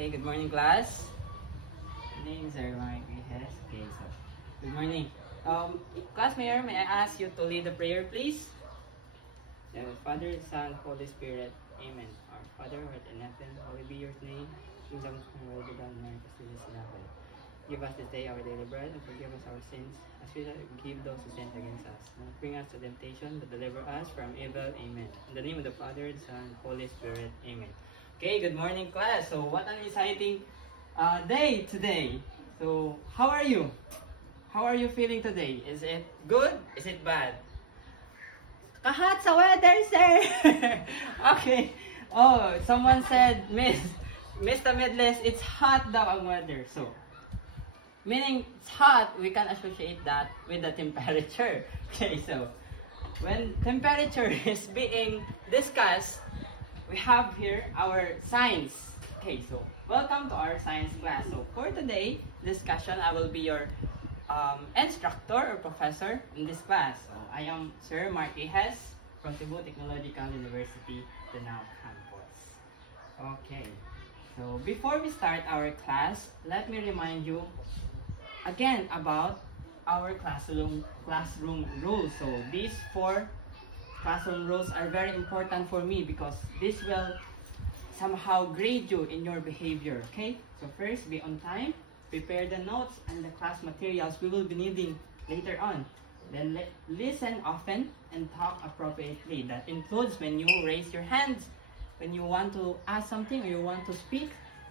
Okay, good morning class. My name is Erwan Guijes. Okay, so good morning. Class Mayor, may I ask you to lead the prayer, please? The Father, Son, Holy Spirit. Amen. Our Father, who art in heaven, hallowed be your name. Kingdom come, will be done on earth as it is in heaven. Give us this day our daily bread, and forgive us our sins, as we forgive those who sin against us. Do not bring us to temptation, but deliver us from evil. Amen. In the name of the Father, the Son, Holy Spirit. Amen. Okay, good morning class. So what an exciting day today. So how are you? How are you feeling today? Is it good? Is it bad? Kahat sa weather, sir! Okay. Oh, someone said, Mr. Medles, it's hot daw ang weather. So, meaning it's hot, we can associate that with the temperature. Okay, so, when temperature is being discussed, we have here our science. Okay, so, welcome to our science class. So, for today discussion, I will be your instructor or professor in this class. So, I am Sir Mark Guijes from Cebu Technological University, Danao Campus. Okay, so before we start our class, let me remind you again about our classroom rules. So these 4 classroom rules are very important for me because this will somehow grade you in your behavior. Okay, so first, be on time. Prepare the notes and the class materials we will be needing later on. Then listen often and talk appropriately. That includes when you raise your hands, when you want to ask something or you want to speak,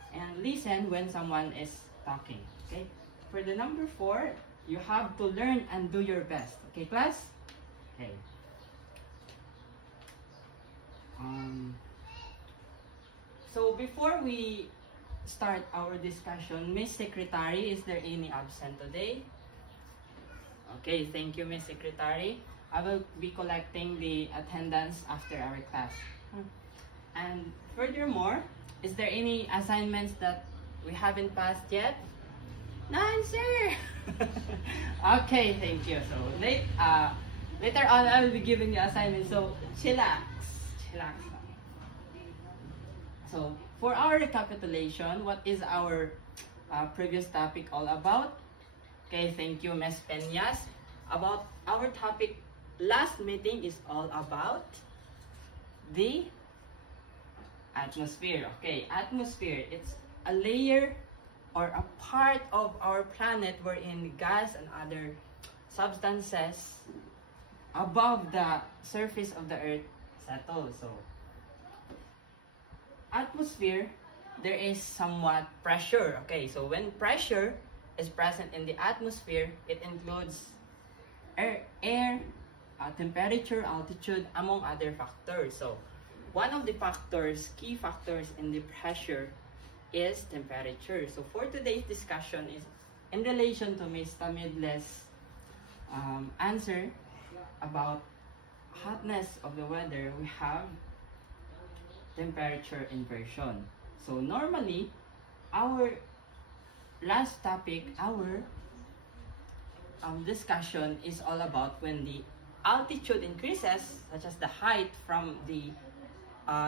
and listen when someone is talking. Okay. For the number 4, you have to learn and do your best. Okay, class? Okay. So before we start our discussion, Miss Secretary, is there any absent today? Okay, thank you, Miss Secretary. I will be collecting the attendance after our class. And furthermore, is there any assignments that we haven't passed yet? None, sir. Okay, thank you. So later on, I will be giving you assignments. So chillax. So for our recapitulation, what is our previous topic all about? Okay, thank you, Ms. Peñas. About our topic, last meeting is all about the atmosphere. Okay, atmosphere, it's a layer or a part of our planet wherein gas and other substances above the surface of the earth settle. So atmosphere, there is somewhat pressure. Okay, so when pressure is present in the atmosphere, it includes air, temperature, altitude, among other factors. So one of the factors, key factors in the pressure is temperature. So for today's discussion is in relation to Ms. Tamidles' answer about hotness of the weather, we have temperature inversion. So normally, our last topic, our discussion is all about when the altitude increases, such as the height from the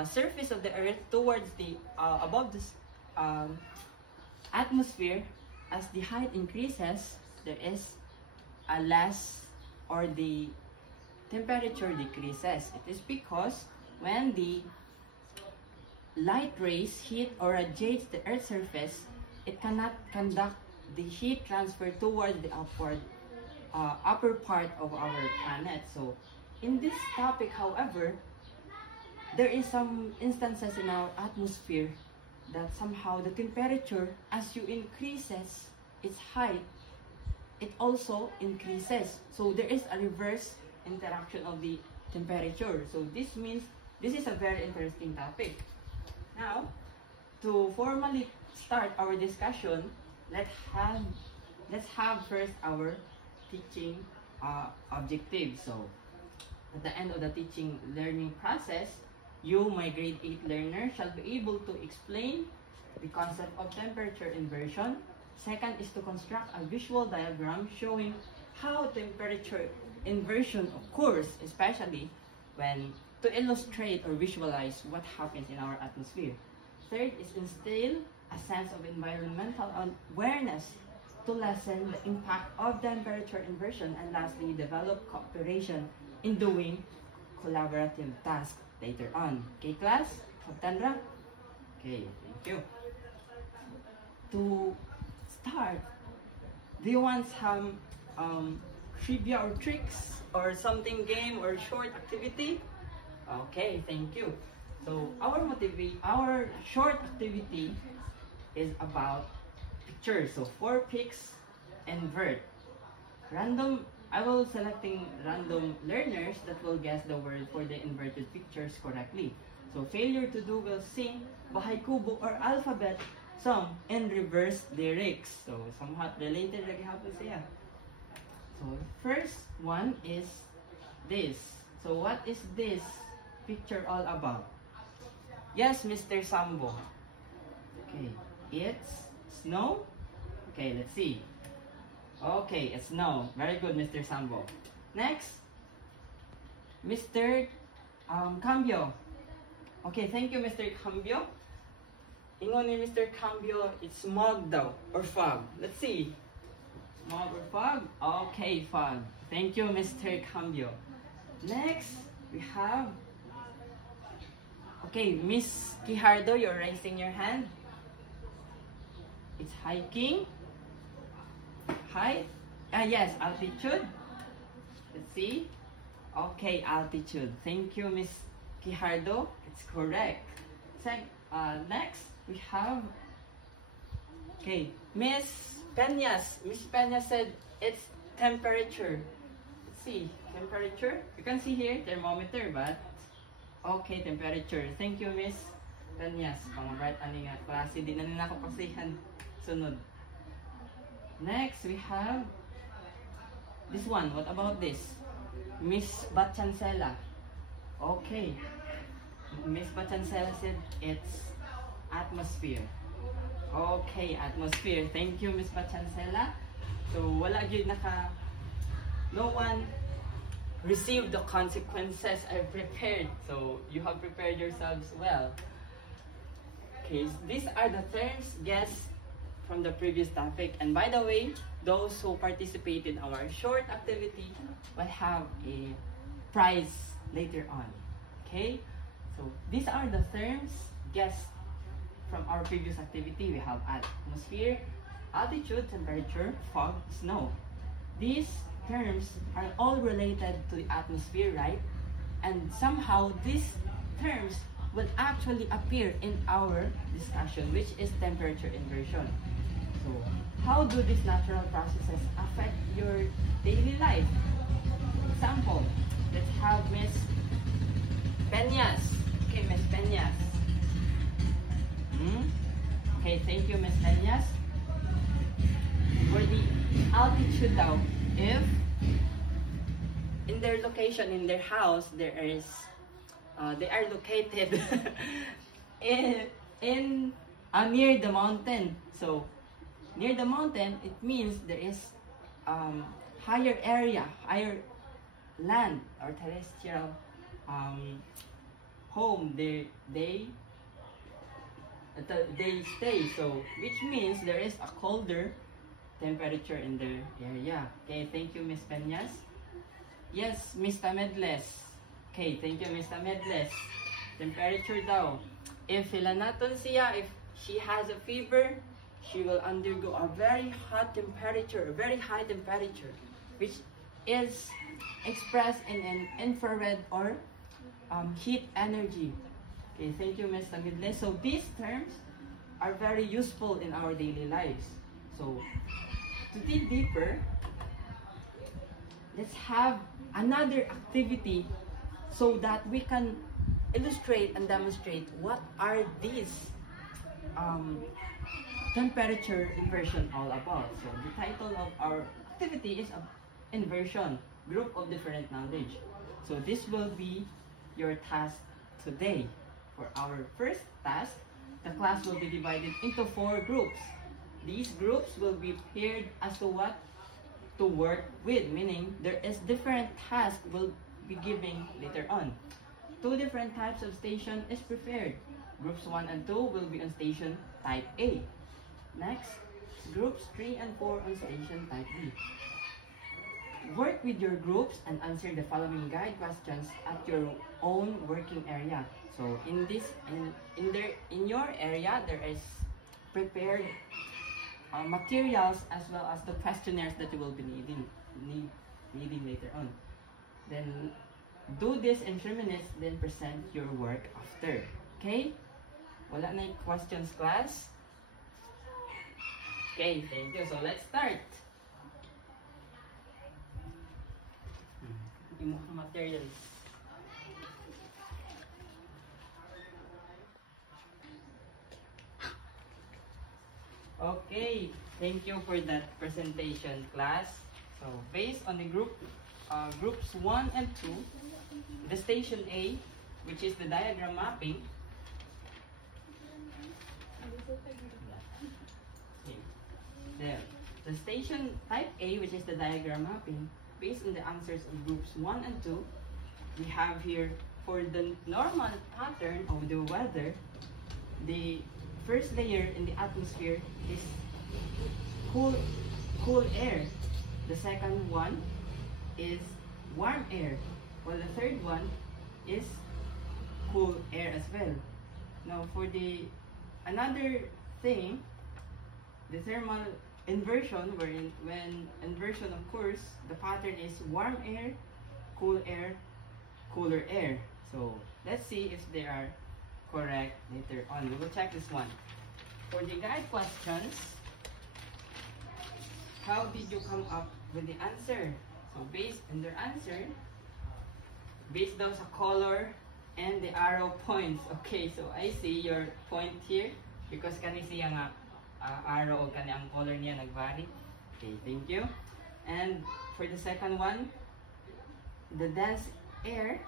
surface of the earth towards the above this atmosphere. As the height increases, there is a less, or the temperature decreases. It is because when the light rays hit or radiates the earth's surface, it cannot conduct the heat transfer towards the upper part of our planet. So in this topic, however, there is some instances in our atmosphere that somehow the temperature, as you increases its height, it also increases. So there is a reverse interaction of the temperature. So this means this is a very interesting topic. Now, to formally start our discussion, let's have first our teaching objective. So at the end of the teaching learning process, you, my grade 8 learner, shall be able to explain the concept of temperature inversion. Second is to construct a visual diagram showing how temperature inversion occurs, especially when to illustrate or visualize what happens in our atmosphere. third is instill a sense of environmental awareness to lessen the impact of temperature inversion, and lastly, develop cooperation in doing collaborative tasks later on. Okay, class? Kaptandra? Okay, thank you. To start, do you want some trivia or tricks or something game or short activity? Okay, thank you. So our short activity is about pictures. So 4 pics invert. I will selecting random learners that will guess the word for the inverted pictures correctly. So failure to do will sing Bahay Kubo or alphabet song in reverse lyrics. So somewhat related lagi hapon siya. So first one is this. So what is this picture all about? Yes, Mr. Sambo. Okay, it's snow. Okay, let's see. Okay, it's snow. Very good, Mr. Sambo. Next, Mr. Cambio. Okay, thank you, Mr. Cambio. Ingon ni Mr. Cambio, it's smog daw, or fog. Let's see. Smog or fog? Okay, fog. Thank you, Mr. Cambio. Next, we have... Okay, Miss Quijardo, you're raising your hand. It's hiking. Height? Yes, altitude. Let's see. Okay, altitude. Thank you, Miss Quijardo. It's correct. Next, we have... Okay, Miss Peñas. Miss Peñas said it's temperature. Let's see. Temperature. You can see here, thermometer, but... Okay, temperature. Thank you, Miss Peñas. Pang-bright ani nga klase. Di na nila ako pasihan. Sunod. Next, we have this one. What about this? Miss Bachancela. Okay. Miss Bachancela said it's atmosphere. Okay, atmosphere. Thank you, Miss Bachancela. So, wala gyud no one received the consequences I prepared. So, you have prepared yourselves well. Okay, these are the terms guessed from the previous topic. And by the way, those who participate in our short activity will have a prize later on. Okay? So, these are the terms guessed from our previous activity. We have atmosphere, altitude, temperature, fog, snow. These terms are all related to the atmosphere, right? And somehow these terms will actually appear in our discussion, which is temperature inversion. So, how do these natural processes affect your daily life? Example, let's have Miss Peñas. Okay, Miss Peñas. Okay, thank you, Miss Peñas. For the altitude daw, if in their location, in their house, they are located near the mountain. So, near the mountain, it means there is higher area, higher land or terrestrial home. They stay. So, which means there is a colder temperature in their area. Okay, thank you, Miss Peñas. Yes, Miss Tamedles. Okay, thank you, Miss Tamedles. Temperature daw. If hilanaton siya, if she has a fever, she will undergo a very hot temperature, a very high temperature, which is expressed in an infrared or heat energy. Okay, thank you, Ms. Tamidle. So these terms are very useful in our daily lives. So to dig deeper, let's have another activity so that we can illustrate and demonstrate what are these temperature inversion all about. So the title of our activity is inversion, group of different knowledge. So this will be your task today. For our first task, the class will be divided into 4 groups. These groups will be paired as to what to work with, meaning there is different tasks we'll be giving later on. 2 different types of station is prepared. Groups 1 and 2 will be on station type A. Next, groups 3 and 4 on station type B. Work with your groups and answer the following guide questions at your own working area. So in your area, there is prepared materials as well as the questionnaires that you will be needing later on. Then do this in 3 minutes, then present your work after. Okay? Wala na yung questions, class? Okay, thank you. So let's start. Yung mga materials. Okay, thank you for that presentation, class. So based on the groups 1 and 2, the station A, which is the diagram mapping, there. The station type A, which is the diagram mapping, based on the answers of groups 1 and 2, we have here for the normal pattern of the weather, the first layer in the atmosphere is cool air. The second one is warm air, while the third one is cool air as well. Now for the another thing, the thermal inversion, when inversion occurs, the pattern is warm air, cooler air. So let's see if they are correct later on. We will check this one. For the guide questions, how did you come up with the answer? So based on their answer, based down sa color and the arrow points. Okay, so I see your point here because kani siya nga arrow o kani ang color niya nagvary. Okay, thank you. And for the second one, the dense air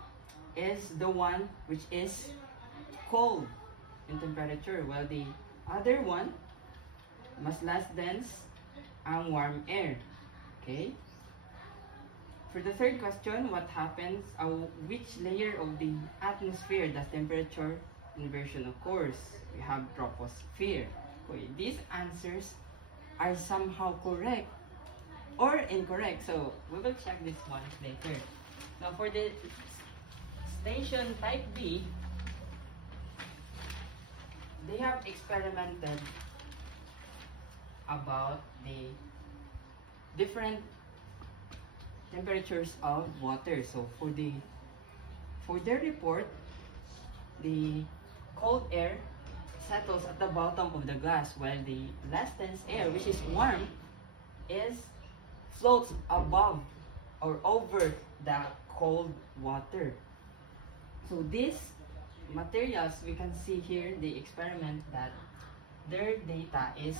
is the one which is cold in temperature, while the other one, mas less dense, ang warm air. Okay? For the third question, what happens, which layer of the atmosphere does temperature inversion occurs? We have troposphere. Okay, these answers are somehow correct or incorrect, so we will check this one later. Now for the station type B, they have experimented about the different temperatures of water. So for their report, the cold air settles at the bottom of the glass, while the less dense air, which is warm, floats above or over the cold water. So these materials, we can see here the experiment that their data is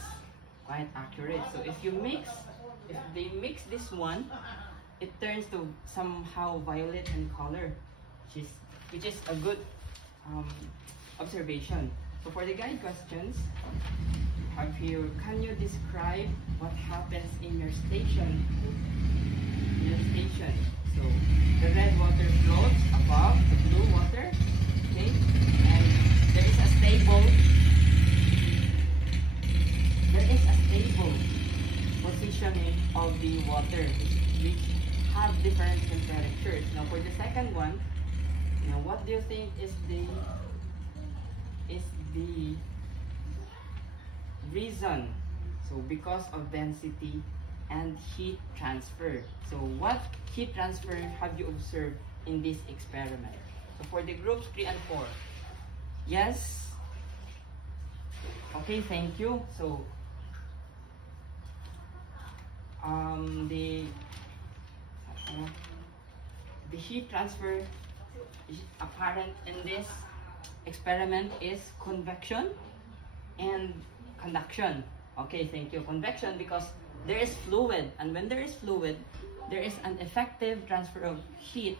quite accurate. So if they mix this one, it turns to somehow violet in color, which is a good observation. So for the guide questions, we have here, can you describe what happens in your station? So the red water floats above the blue water, okay? And there is a stable positioning of the water, which have different temperatures. Now for the second one, what do you think is the reason? So because of density and heat transfer. So what heat transfer have you observed in this experiment? So for the groups 3 and 4, yes? Okay, thank you. So the heat transfer is apparent in this experiment is convection and conduction. Okay, thank you. Convection because there is fluid, and when there is fluid, there is an effective transfer of heat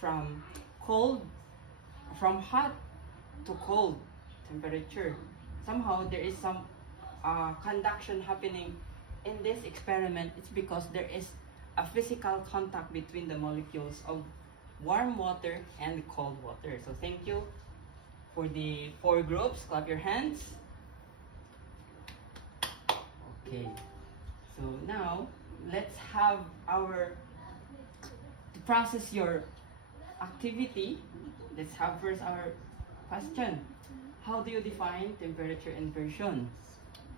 from hot to cold temperature. Somehow there is some conduction happening in this experiment. It's because there is a physical contact between the molecules of warm water and cold water. So thank you For the 4 groups, clap your hands. Okay. So now, let's have to process your activity. Let's have first our question. How do you define temperature inversion?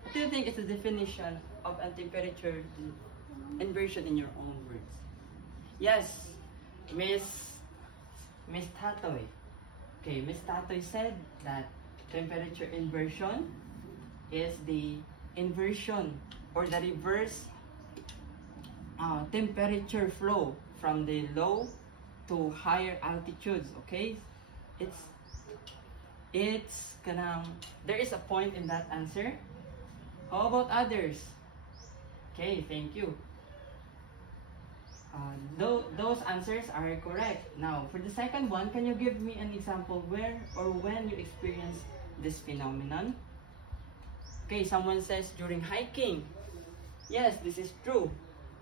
What do you think is the definition of a temperature inversion in your own words? Yes, Miss Tatoy. Okay, Miss Tatoy said that temperature inversion is the inversion or the reverse temperature flow from the low to higher altitudes. Okay, it's gonna, there is a point in that answer. How about others? Okay, thank you. Those answers are correct. Now, for the second one, can you give me an example where or when you experience this phenomenon? Okay, someone says during hiking. Yes, this is true.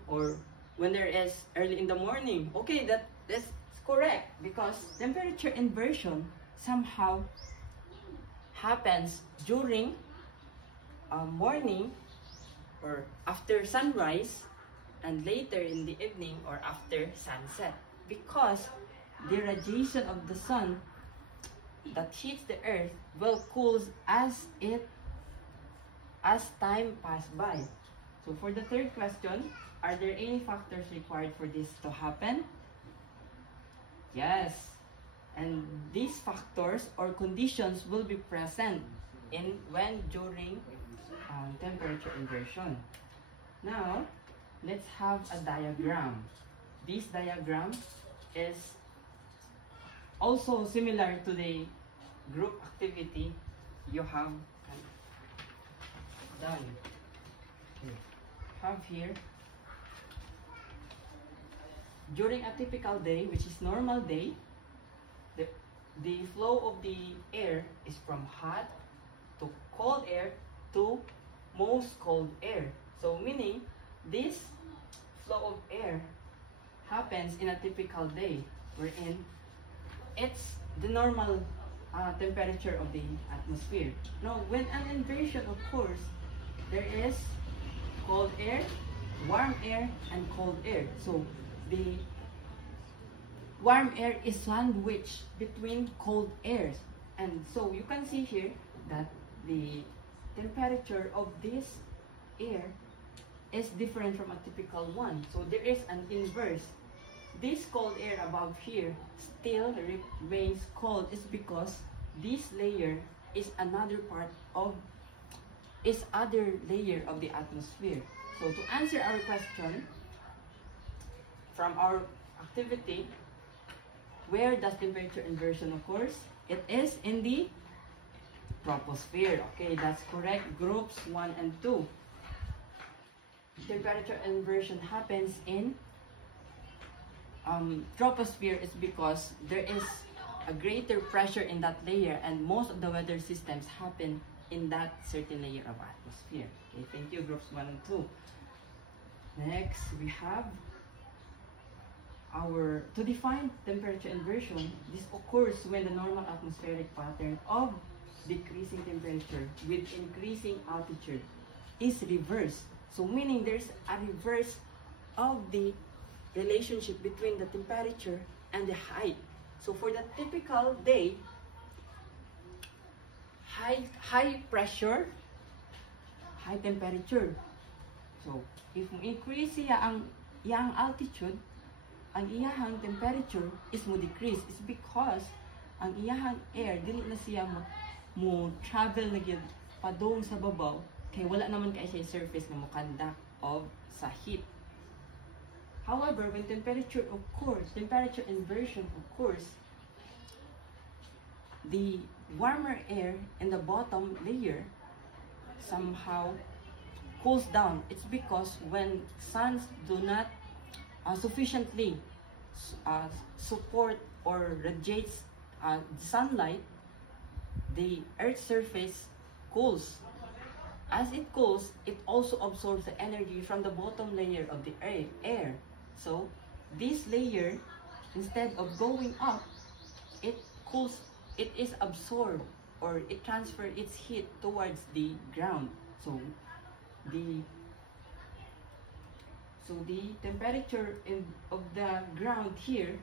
Or when there is early in the morning. Okay, that's correct because temperature inversion somehow happens during morning or after sunrise and later in the evening or after sunset, because the radiation of the sun that hits the earth will cool as time passes by. So for the third question, are there any factors required for this to happen? Yes, and these factors or conditions will be present during temperature inversion. Now, let's have a diagram. This diagram is also similar to the group activity you have done. Okay. Have here, during a typical day, which is normal day, the flow of the air is from hot to cold air to most cold air. So meaning this flow of air happens in a typical day wherein it's the normal temperature of the atmosphere. Now when an inversion occurs, there is cold air, warm air, and cold air. So the warm air is sandwiched between cold airs, and so you can see here that the temperature of this air is different from a typical one. So there is an inverse. This cold air above here still remains cold is because this layer is other layer of the atmosphere. So to answer our question from our activity, where does temperature inversion occurs? It is in the troposphere. Okay, that's correct. Groups 1 and 2. Temperature inversion happens in troposphere is because there is a greater pressure in that layer, and most of the weather systems happen in that certain layer of atmosphere. Okay, thank you, groups 1 and 2. Next, we have to define temperature inversion. This occurs when the normal atmospheric pattern of decreasing temperature with increasing altitude is reversed. So meaning there's a reverse of the relationship between the temperature and the height. So for the typical day, high pressure, high temperature. So if mo increase ang altitude, ang iyahang temperature is mo decrease. It's because ang iyahang air dili na siya mo travel na gyud padung sa babaw kay wala naman kay siya surface na mo conduct of sa heat. However, when temperature inversion occurs, the warmer air in the bottom layer somehow cools down. It's because when suns do not sufficiently support or radiates sunlight, the Earth's surface cools. As it cools, it also absorbs the energy from the bottom layer of the air. So this layer, instead of going up, it cools it is absorbed or it transfers its heat towards the ground. So the temperature of the ground here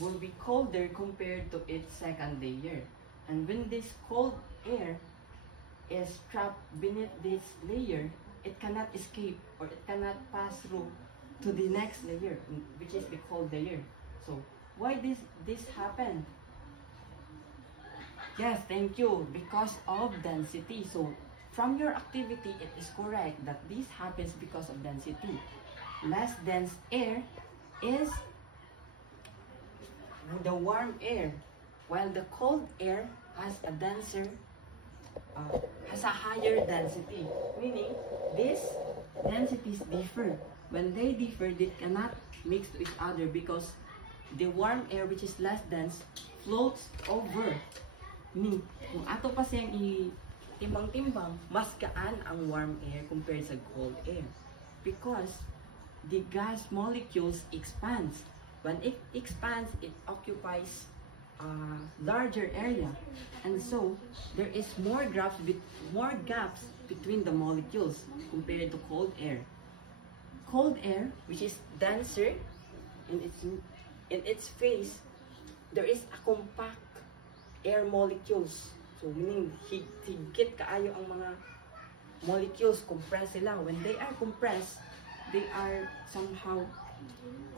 will be colder compared to its second layer. And when this cold air is trapped beneath this layer, it cannot escape or it cannot pass through to the next layer, which is the cold layer. So why this happened? Yes, thank you. Because of density. So from your activity, it is correct that this happens because of density. Less dense air is the warm air, while the cold air has a denser, has a higher density. Meaning, these densities differ. When they differ, they cannot mix to each other because the warm air, which is less dense, floats over. Meaning, kung ato pa siyang timbang-timbang, mas gaan ang warm air compared sa cold air. Because the gas molecules expands. When it expands, it occupies a larger area, and so there is more gaps between the molecules compared to cold air. Cold air, which is denser in its phase, there is a compact air molecules. So meaning higit kaayo ang mga molecules, compressed sila. When they are compressed, they are somehow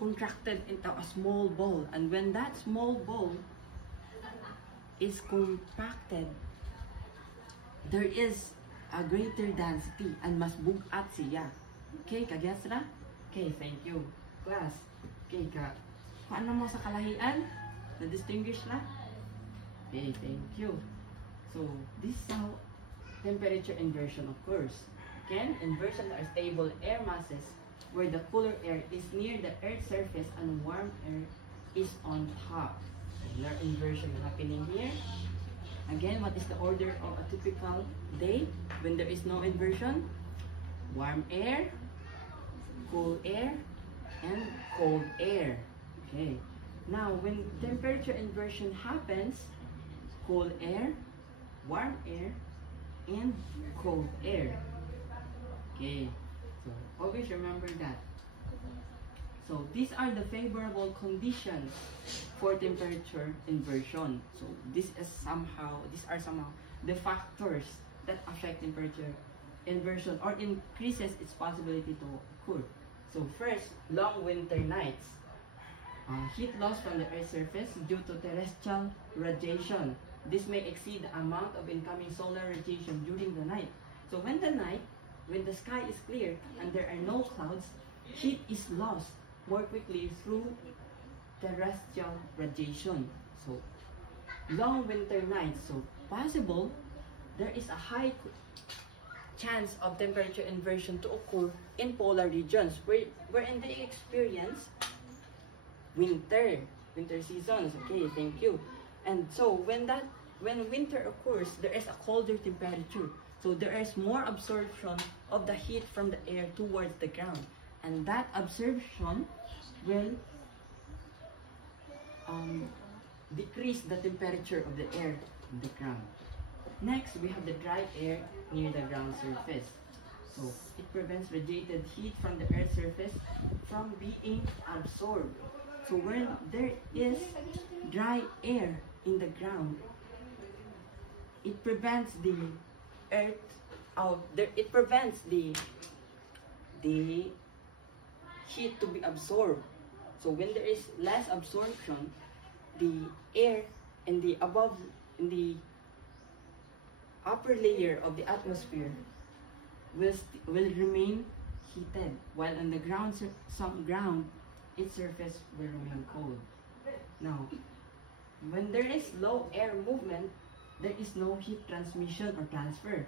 contracted into a small ball, and when that small ball is compacted, there is a greater density and mas bugat siya. Okay, kagets na? Okay, thank you class. Okay, paano mo sa kalahian? Na-distinguish na? Okay, thank you. So this is how temperature inversion occurs. Again, inversion are stable air masses where the cooler air is near the Earth's surface and warm air is on top. So, there inversion happening here. Again, what is the order of a typical day when there is no inversion? Warm air, cool air, and cold air. Okay. Now, when temperature inversion happens, cool air, warm air, and cold air. Okay. So always remember that. So these are the favorable conditions for temperature inversion. So these are somehow the factors that affect temperature inversion or increases its possibility to occur. So first, long winter nights. Heat loss from the Earth's surface due to terrestrial radiation. This may exceed the amount of incoming solar radiation during the night. So when the sky is clear and there are no clouds, heat is lost more quickly through terrestrial radiation. So, long winter nights. So, possible, there is a high chance of temperature inversion to occur in polar regions wherein they experience winter seasons. Okay, thank you. And so, when winter occurs, there is a colder temperature. So there is more absorption of the heat from the air towards the ground, and that absorption will decrease the temperature of the air in the ground. Next, we have the dry air near the ground surface. So it prevents radiated heat from the Earth's surface from being absorbed. So when there is dry air in the ground, it prevents the it prevents the heat to be absorbed. So when there is less absorption, the air in the upper layer of the atmosphere will remain heated, while on the ground its surface will remain cold. Now, when there is low air movement, there is no heat transmission or transfer.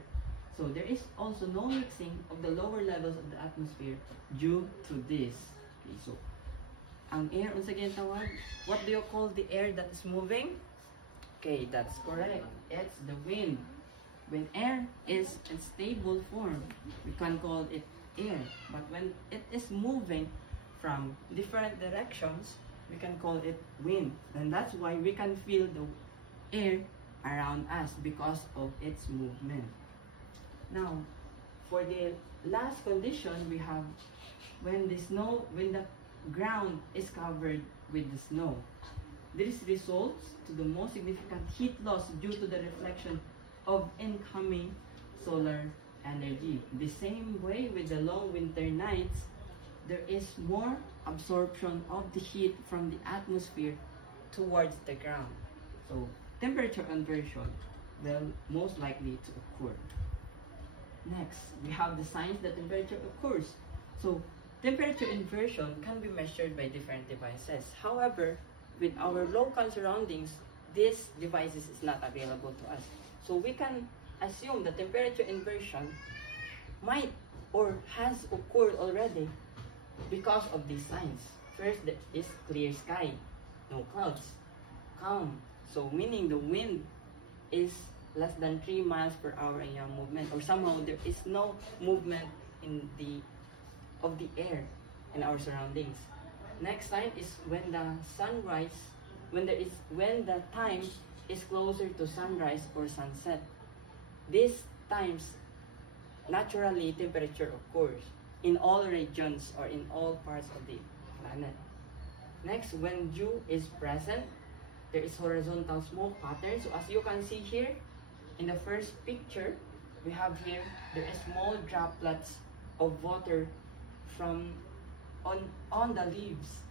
So there is also no mixing of the lower levels of the atmosphere due to this. Okay, so ang air, once again tawag, what do you call the air that is moving? Okay, that's correct. It's the wind. When air is in stable form, we can call it air. But when it is moving from different directions, we can call it wind. And that's why we can feel the air around us because of its movement. Now, for the last condition, we have when the ground is covered with the snow. This results to the most significant heat loss due to the reflection of incoming solar energy. The same way with the long winter nights, there is more absorption of the heat from the atmosphere towards the ground. So temperature inversion will most likely to occur. Next, we have the signs that temperature occurs. So temperature inversion can be measured by different devices. However, with our local surroundings, these devices is not available to us. So we can assume that temperature inversion might or has occurred already because of these signs. First is clear sky, no clouds, calm. So meaning the wind is less than 3 miles per hour in your movement, or somehow there is no movement in the air in our surroundings. Next sign is when the sunrise, when the time is closer to sunrise or sunset. These times, naturally temperature occurs in all regions or in all parts of the planet. Next, when dew is present, there is horizontal smoke pattern. So as you can see here, in the first picture, we have here, there is small droplets of water from on the leaves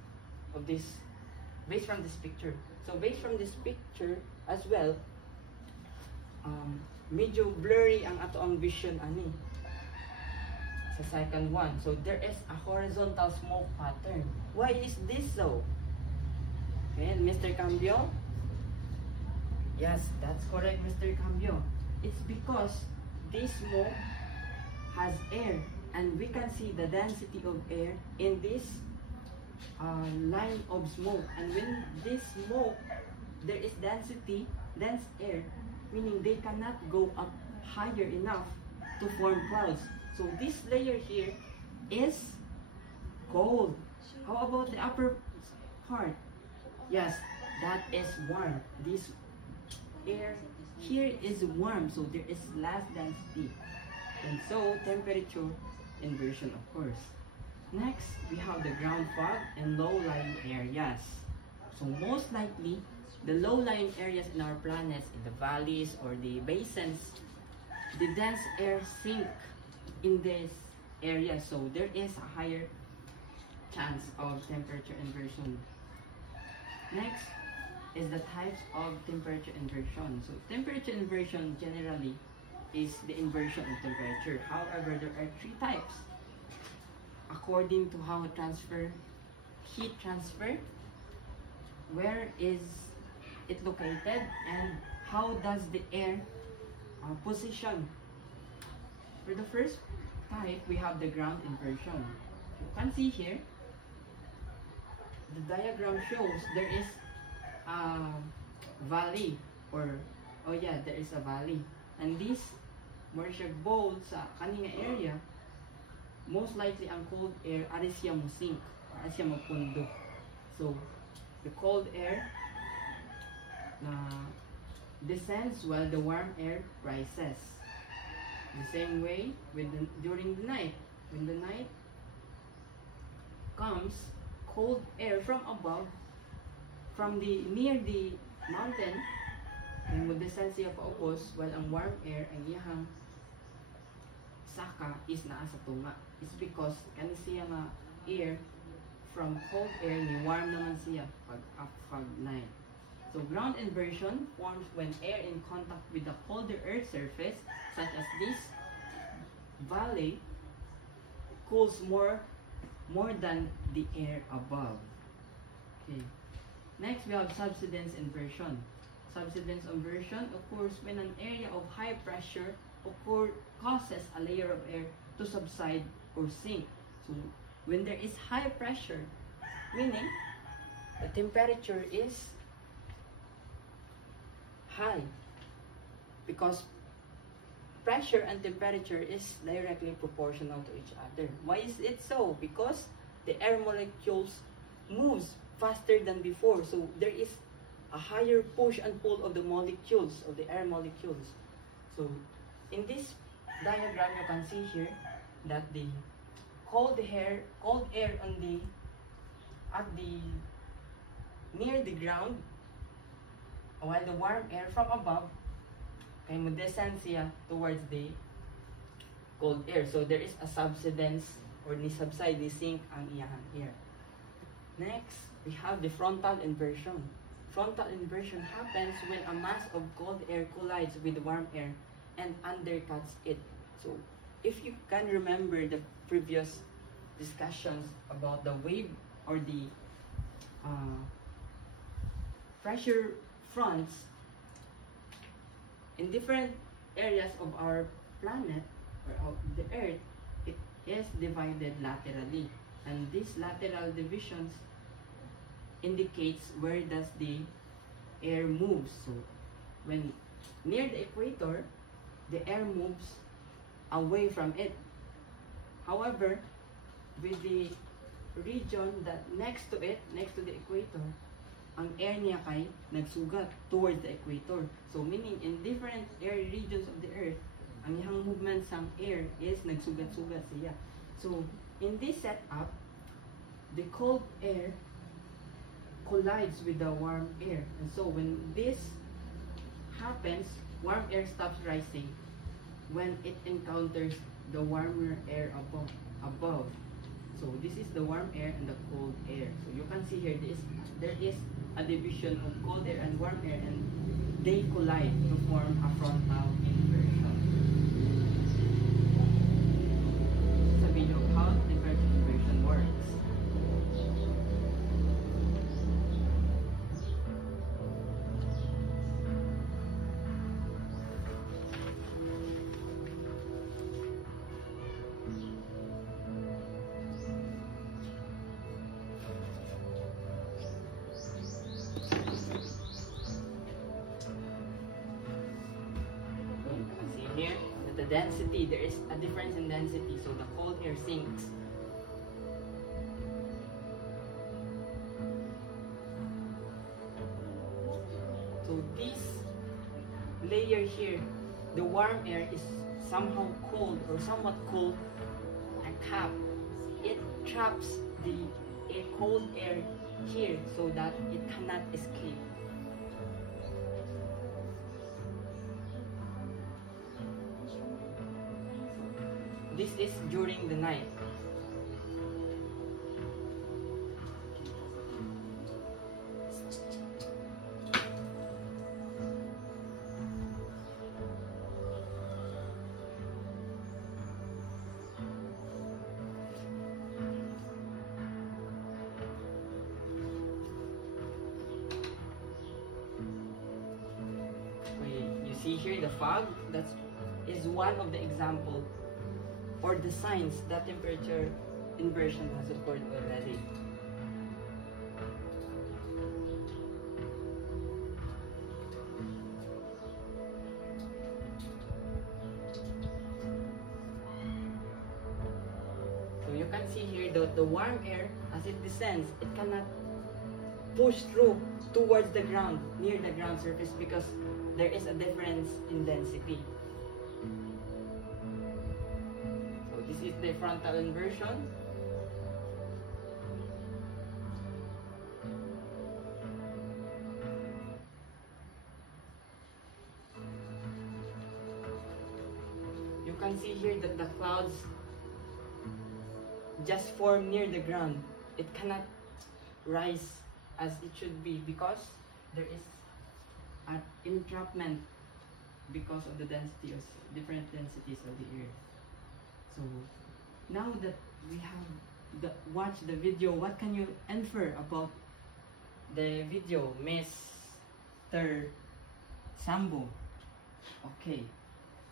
of this, based from this picture. So based from this picture as well, medyo blurry ang ato ang vision ani sa second one. So there is a horizontal smoke pattern. Why is this so? Okay, Mr. Cambio? Yes, that's correct, Mr. Cambio. It's because this smoke has air, and we can see the density of air in this line of smoke. And when this smoke, there is dense air, meaning they cannot go up higher enough to form clouds. So this layer here is cold. How about the upper part? Yes, that is warm. This air here is warm, so there is less density, and so temperature inversion occurs. Next, we have the ground fog and low-lying areas. So most likely, the low-lying areas in our planets, in the valleys or the basins, the dense air sink in this area, so there is a higher chance of temperature inversion. Next is the types of temperature inversion. So temperature inversion generally is the inversion of temperature. However, there are 3 types according to how heat transfer, where is it located, and how does the air position. For the first type, we have the ground inversion. You can see here, the diagram shows there is a valley, there is a valley, and this more siya bold sa kaninga area, most likely ang cold air ari siya mo sink, ari siya magpundo. So the cold air descends while the warm air rises. The same way during the night, when the night comes, cold air from above, from near the mountain, and would descend siya paubos, while ang warm air ang iyang saka is naa sa tunga. It's because kani siya nga air from cold air ni warm naman siya pag night. So ground inversion forms when air in contact with the colder earth surface, such as this valley, cools more than the air above. Okay. Next, we have subsidence inversion. Subsidence inversion occurs when an area of high pressure causes a layer of air to subside or sink. So when there is high pressure, meaning the temperature is high, because pressure and temperature is directly proportional to each other. Why is it so? Because the air molecules moves faster than before, so there is a higher push and pull of the molecules, of the air molecules. So in this diagram, you can see here that the cold air on the near the ground, while the warm air from above kay mo descend siya towards the cold air. So there is a subsidence or ni subside, ni sink ang iyahang air. Next, we have the frontal inversion. Frontal inversion happens when a mass of cold air collides with warm air and undercuts it. So if you can remember the previous discussions about the wave or the pressure fronts in different areas of our planet or of the earth, it is divided laterally, and these lateral divisions indicates where does the air moves. So when near the equator, the air moves away from it. However, with the region that next to it, next to the equator, ang air niya kay nagsugat towards the equator. So meaning in different air regions of the earth, ang iyang movement sang air is nagsugat-sugat siya. So in this setup, the cold air collides with the warm air. And so when this happens, warm air stops rising when it encounters the warmer air above. So this is the warm air and the cold air. So you can see here, there is a division of cold air and warm air, and they collide to form a frontal inversion. Sabihin nyo how temperature inversion works. Here, the density, there is a difference in density, so the cold air sinks. So this layer here, the warm air is somehow cold or somewhat cold and cap. It traps the cold air here so that it cannot escape. This is during the night. You see here the fog, that is one of the example or the signs that temperature inversion has occurred already. So you can see here that the warm air, as it descends, it cannot push through towards the ground, near the ground surface, because there is a difference in density. This is the frontal inversion. You can see here that the clouds just form near the ground. It cannot rise as it should be because there is an entrapment because of the density of different densities of the earth. So now that we have watched the video, what can you infer about the video, Mr. Sambo? Okay,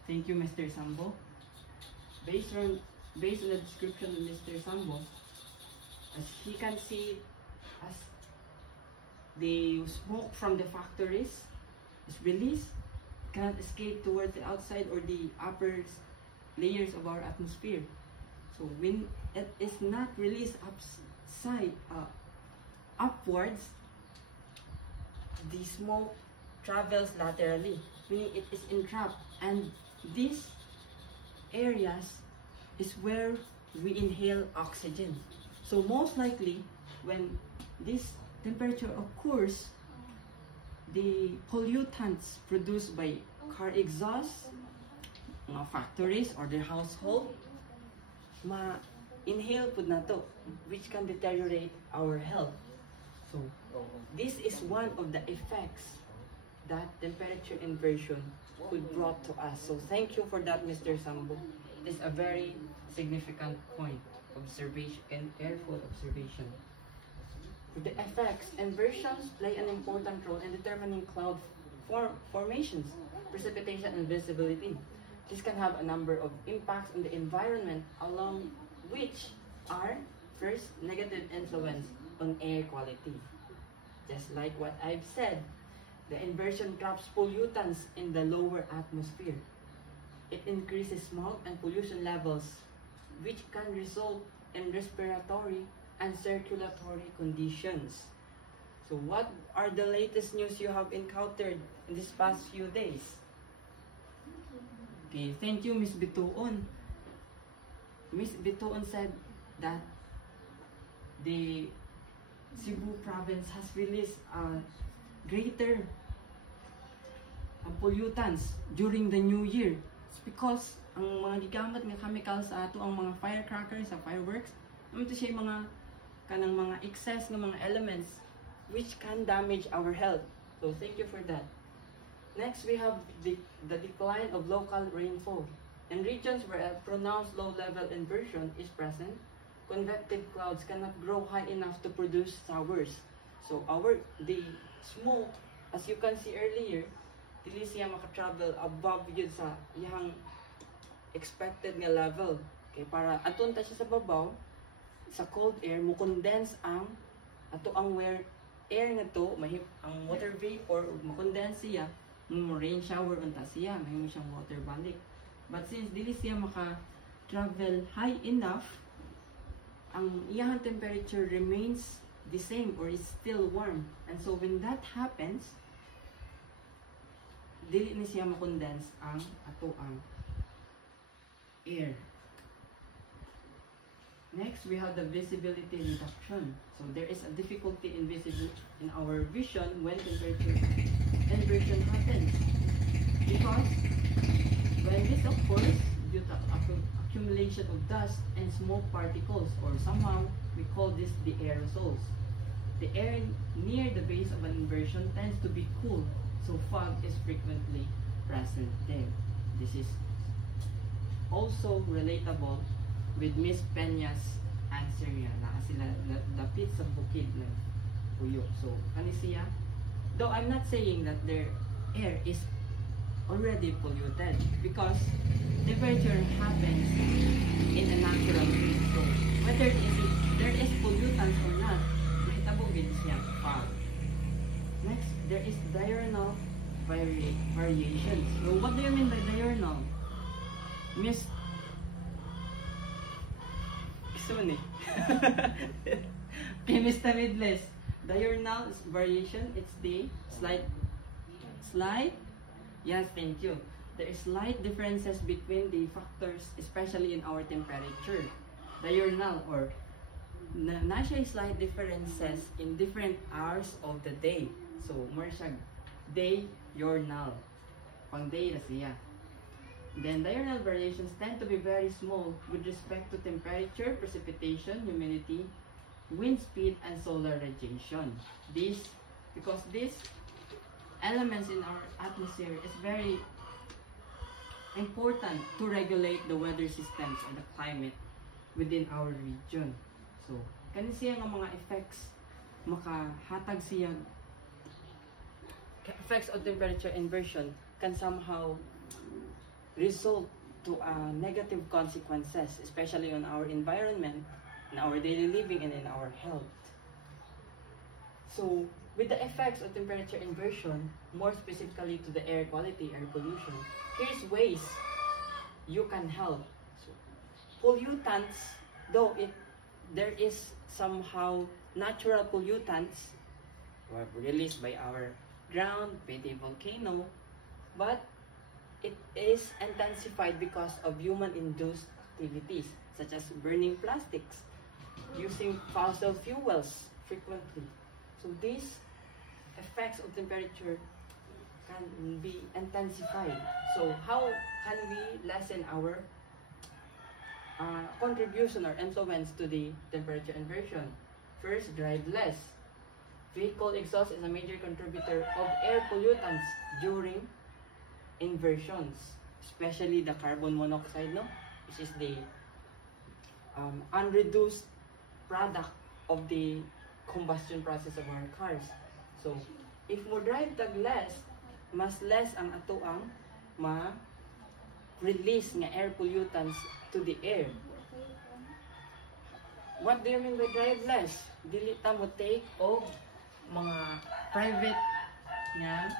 thank you, Mr. Sambo. Based on the description of Mr. Sambo, as he can see, as the smoke from the factories is released, cannot escape towards the outside or the upper layers of our atmosphere. So when it is not released upwards, the smoke travels laterally, meaning it is entrapped, and these areas is where we inhale oxygen. So most likely, when this temperature occurs, the pollutants produced by car exhaust, mga factories or their household, ma-inhale po na to, which can deteriorate our health. So this is one of the effects that temperature inversion could brought to us. So thank you for that, Mr. Sambo. It is a very significant point, observation and careful observation. The effects, inversions play an important role in determining cloud formations, precipitation, and visibility. This can have a number of impacts on the environment, along which are, first, negative influence on air quality. Just like what I've said, the inversion traps pollutants in the lower atmosphere. It increases smog and pollution levels, which can result in respiratory and circulatory conditions. So what are the latest news you have encountered in these past few days? Okay, thank you, Ms. Bituon. Ms. Bituon said that the Cebu province has released greater pollutants during the new year. It's because ang mga gigamit nga chemicals sa ato, ang mga firecrackers, sa fireworks, ito siya mga kanang mga excess ng mga elements which can damage our health. So thank you for that. Next, we have the decline of local rainfall. In regions where a pronounced low-level inversion is present, convective clouds cannot grow high enough to produce showers. So the smoke, as you can see earlier, dili siya maka-travel above yun sa iyang expected nga level. Okay, para aton ta siya sa babaw, sa cold air mo condense ang where air nga to, ang water vapor mo condense siya, mo rain shower unta siya, mahimo siyang water balik. But since dili siya maka-travel high enough, ang iyang temperature remains the same or is still warm. And so when that happens, dili ni siya ma-condense ang air. Next, we have the visibility reduction. So there is a difficulty in our vision when temperature inversion happens. Because when this occurs due to accumulation of dust and smoke particles, or somehow we call this the aerosols. The air near the base of an inversion tends to be cool, so fog is frequently present there. This is also relatable with Miss Peña's answer niya na sila dapit sa bukid ng puyo. So, kani siya, though I'm not saying that their air is already polluted, because temperature happens in a natural way. So, whether there is pollutants or not, mahitabo gid siya fog. Next, there is diurnal variations. So, what do you mean by diurnal? Miss soon okay, Mr. Midless, diurnal variation, it's the slight, yes, thank you. There is slight differences between the factors, especially in our temperature. Diurnal, or nasa slight differences in different hours of the day. So, more siya day-urnal. Pang day na siya. Then, diurnal variations tend to be very small with respect to temperature, precipitation, humidity, wind speed, and solar radiation. Because these elements in our atmosphere is very important to regulate the weather systems and the climate within our region. So, kani siya ng mga effects, makahatag siya, effects of temperature inversion can somehow result to negative consequences, especially on our environment, in our daily living, and in our health. So, with the effects of temperature inversion, more specifically to the air quality, air pollution, here's ways you can help. So, pollutants, though there is somehow natural pollutants released by our ground, pwede volcano, but it is intensified because of human-induced activities such as burning plastics, using fossil fuels frequently. So these effects of temperature can be intensified. So how can we lessen our contribution or influence to the temperature inversion? First, drive less. Vehicle exhaust is a major contributor of air pollutants during inversions, especially the carbon monoxide, no? Which is the unreduced product of the combustion process of our cars. So, if mo drive tag less, mas less ang ato ang ma-release nga air pollutants to the air. What do you mean by drive less? Dili ta mo take og mga private nga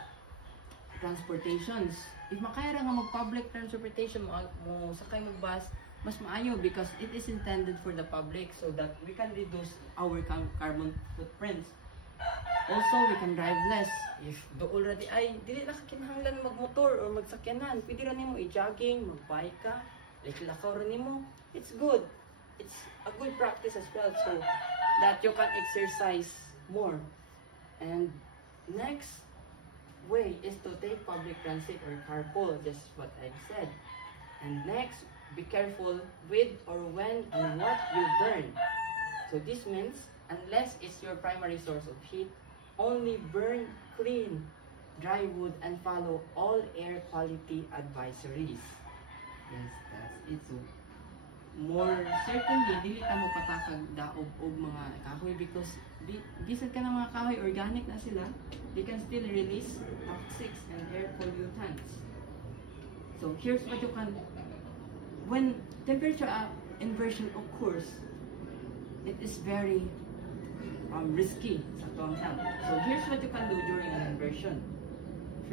transportations. If makaya ra nga mag-public transportation mo sakay mag bus, mas maayo because it is intended for the public so that we can reduce our carbon footprints. Also, we can drive less. If do already ay dili na kinahanglan magmotor or magsakyanan, pwede ra nimo i-jogging, mag-bike ka, lakaw ra nimo. It's good. It's a good practice as well so that you can exercise more. And next way is to take public transit or carpool, just what I've said. And next, be careful with or when and what you burn. So this means, unless it's your primary source of heat, only burn clean, dry wood and follow all air quality advisories. Yes, that's it. So, more certainly, dili ta mo patakag daob og mga kahoy because bisan ka ng mga kahoy, organic na sila, they can still release toxics and air pollutants. So here's what you can, when temperature inversion occurs, it is very risky sa atong health. So here's what you can do during an inversion.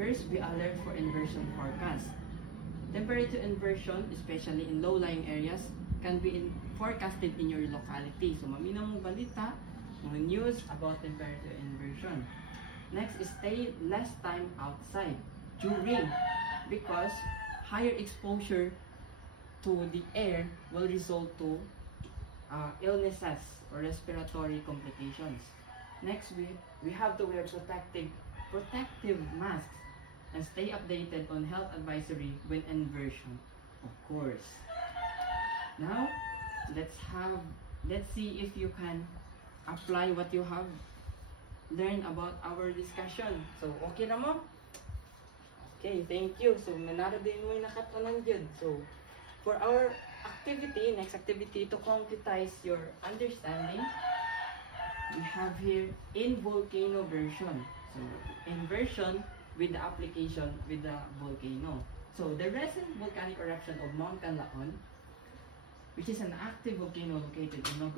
First, be alert for inversion forecast. Temperature inversion, especially in low-lying areas, can be forecasted in your locality. So, maminaw mong balita, mga news about temperature inversion. Next is stay less time outside during, because higher exposure to the air will result to illnesses or respiratory complications. Next, we have to wear protective masks and stay updated on health advisory when inversion occurs. Now, let's see if you can apply what you have learned about our discussion. So, okay na mo? Okay, thank you. So, manaro din mo yung nakatanan dyan. So, for our activity, next activity to concretize your understanding, we have here in volcano version. So, inversion with the application with the volcano. So, the recent volcanic eruption of Mount Canlaon, which is an active volcano located in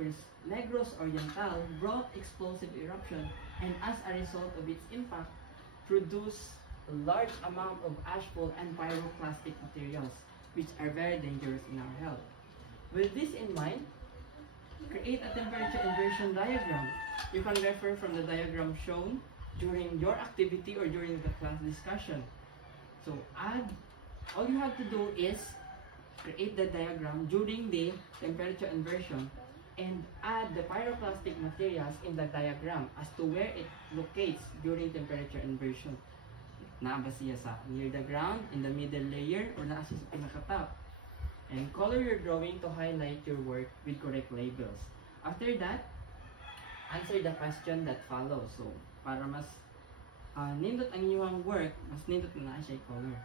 Negros Oriental, brought explosive eruption and as a result of its impact, produced a large amount of ashfall and pyroclastic materials, which are very dangerous in our health. With this in mind, create a temperature inversion diagram. You can refer from the diagram shown during your activity or during the class discussion. So all you have to do is create the diagram during the temperature inversion and add the pyroclastic materials in the diagram as to where it locates during temperature inversion. Naa ba siya sa near the ground, in the middle layer, or naa siya sa pinaka-top? And color your drawing to highlight your work with correct labels. After that, answer the question that follows. So, para mas nindot ang inyong work, mas nindot na siya color.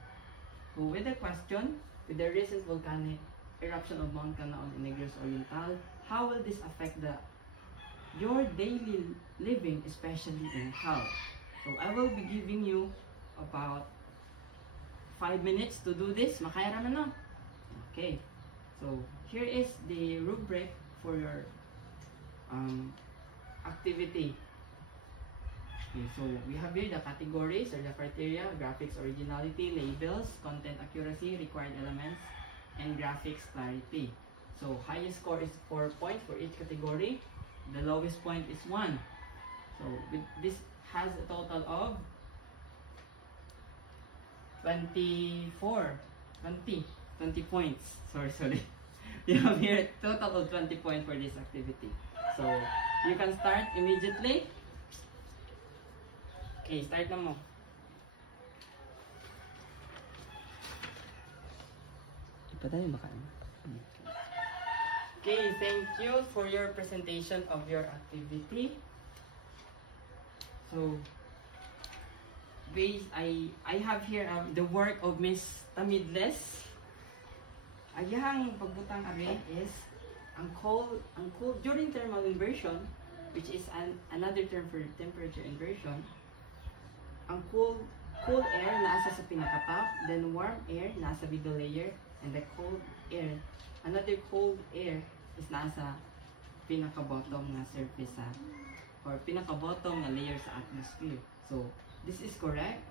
So, with the question, with the recent volcanic eruption of Mount Canlaon in Negros Oriental, how will this affect your daily living, especially in health? So I will be giving you about 5 minutes to do this. Makaya raman no? Okay. So here is the rubric for your activity. Okay, so we have here the categories or the criteria: graphics originality, labels, content accuracy, required elements, and graphics clarity. So highest score is 4 points for each category. The lowest point is 1. So this has a total of 24, 20 points. Sorry. You have here total of 20 points for this activity. So, you can start immediately. Okay, start na mo. Ipadali ba ka? Okay, thank you for your presentation of your activity. So, I have here the work of Miss Tamidles. Ayang pagbutang are is ang cold during thermal inversion, which is another term for temperature inversion. Ang cool air nasa sa pinaka-top, then warm air nasa middle layer, and the cold air, another cold air is nasa pinaka-bottom na surface or pinaka-bottom na layer sa atmosphere. So, this is correct.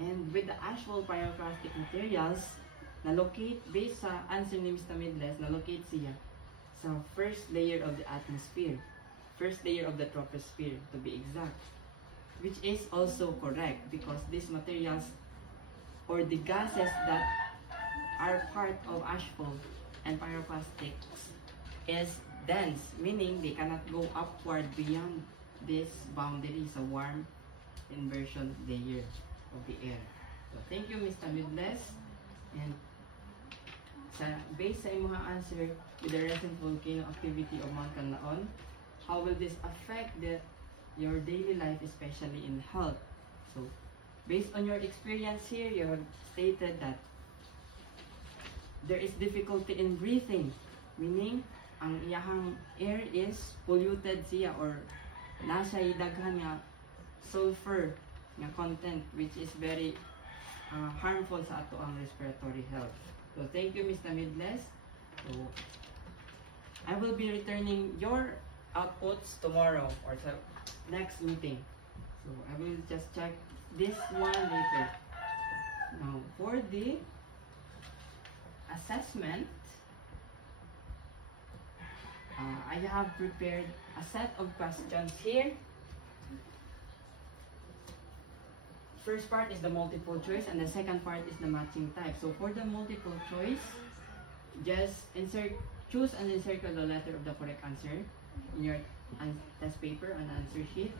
And with the actual pyroclastic materials, na-locate based sa answer ni Mr. Midles, na-locate siya sa first layer of the atmosphere, first layer of the troposphere to be exact, which is also correct because these materials or the gases that are part of asphalt and pyroclastics is dense, meaning they cannot go upward beyond this boundary sa warm inversion layer of the air. So thank you Mr. Midles. And based sa imong answer with the recent volcano activity of Mount Canlaon, how will this affect your daily life, especially in health? So, based on your experience here, you have stated that there is difficulty in breathing, meaning ang iyahang air is polluted siya or nasa daghan nga sulfur nga content, which is very harmful sa ato ang respiratory health. So thank you Mr. Midles. So I will be returning your outputs tomorrow or sa next meeting. So I will just check this one later. Now for the assessment, I have prepared a set of questions here. First part is the multiple choice and the second part is the matching type. So for the multiple choice, just choose and encircle the letter of the correct answer in your test paper and answer sheet.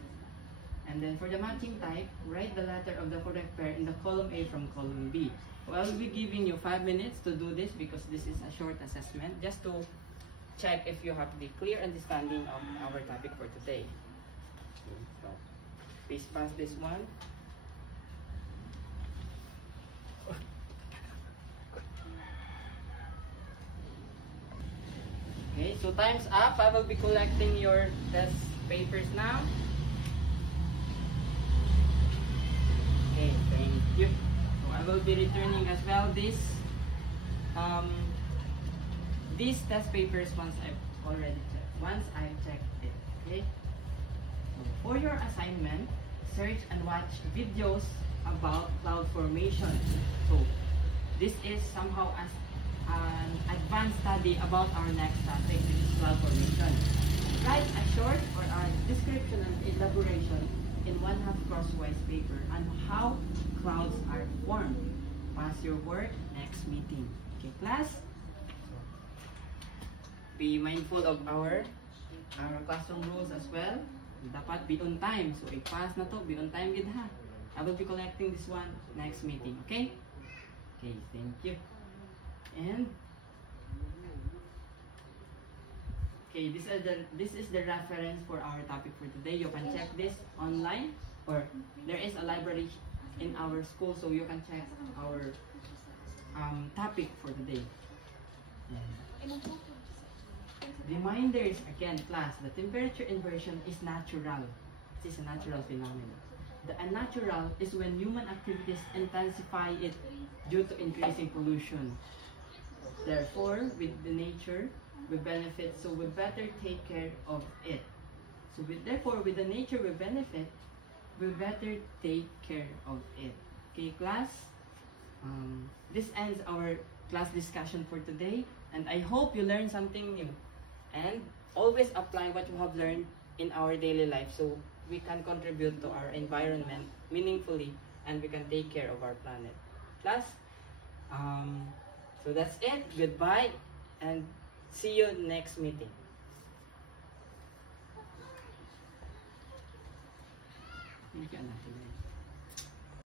And then for the matching type, write the letter of the correct pair in the column A from column B. So I will be giving you 5 minutes to do this because this is a short assessment, just to check if you have the clear understanding of our topic for today. So please pass this one. Okay, so time's up. I will be collecting your test papers now. Okay, thank you. So I will be returning as well these test papers once I've checked it. Okay. So for your assignment, search and watch videos about cloud formation. So this is somehow as an advanced study about our next topic, which is cloud formation. Write a short or a description and elaboration in 1/2 crosswise paper on how clouds are formed. Pass your work next meeting. Okay, class? Be mindful of our classroom rules as well. Dapat be on time. So, i-pass na to. Be on time gid ha. I will be collecting this one next meeting. Okay? Okay, thank you. And okay, this is the reference for our topic for today. You can check this online, or there is a library in our school, so you can check our topic for today. And reminders again, class. The temperature inversion is natural. It is a natural phenomenon. The unnatural is when human activities intensify it due to increasing pollution. Therefore, with the nature, we benefit, so we better take care of it. So therefore, with the nature we benefit, we better take care of it. Okay, class? This ends our class discussion for today, and I hope you learned something new. And always apply what you have learned in our daily life so we can contribute to our environment meaningfully and we can take care of our planet. class. So that's it. Goodbye and see you next meeting. Hindi ka natin.